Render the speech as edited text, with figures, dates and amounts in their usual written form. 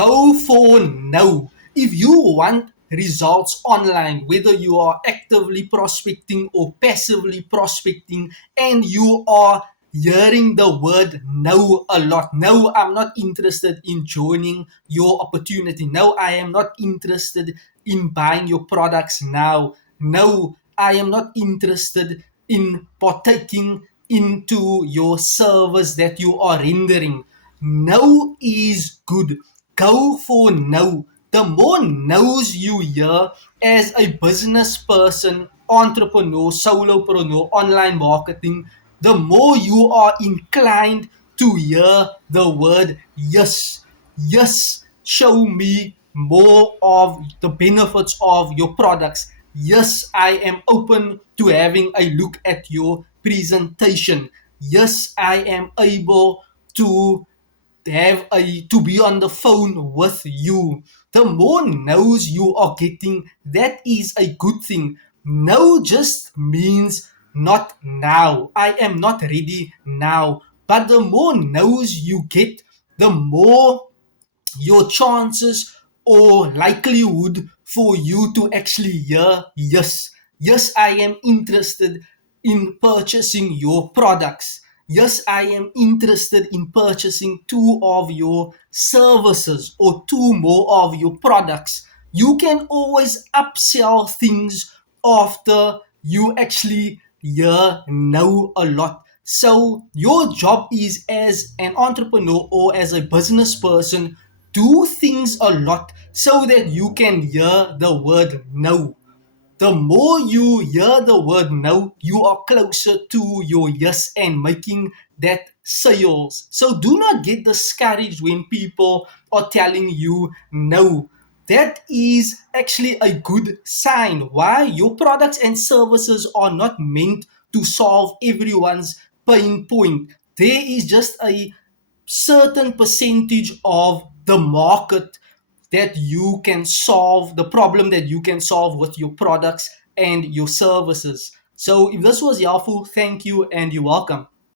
Go for no. If you want results online, whether you are actively prospecting or passively prospecting, and you are hearing the word no a lot. No, I'm not interested in joining your opportunity. No, I am not interested in buying your products now. No, I am not interested in partaking into your service that you are rendering. No is good. Go for no. The more no's you hear as a business person, entrepreneur, solopreneur, online marketing, the more you are inclined to hear the word yes. Yes, show me more of the benefits of your products. Yes, I am open to having a look at your presentation. Yes, I am able to to be on the phone with you. The more no's you are getting, that is a good thing. No just means not now. I am not ready now. But the more no's you get, the more your chances or likelihood for you to actually hear yes. Yes, I am interested in purchasing your products. Yes, I am interested in purchasing two of your services or two more of your products. You can always upsell things after you actually hear no a lot. So, your job is as an entrepreneur or as a business person, do things a lot so that you can hear the word no. The more you hear the word no, you are closer to your yes and making that sales. So do not get discouraged when people are telling you no. That is actually a good sign. Why? Your products and services are not meant to solve everyone's pain point. There is just a certain percentage of the market that you can solve, the problem that you can solve with your products and your services. So if this was helpful, thank you and you're welcome.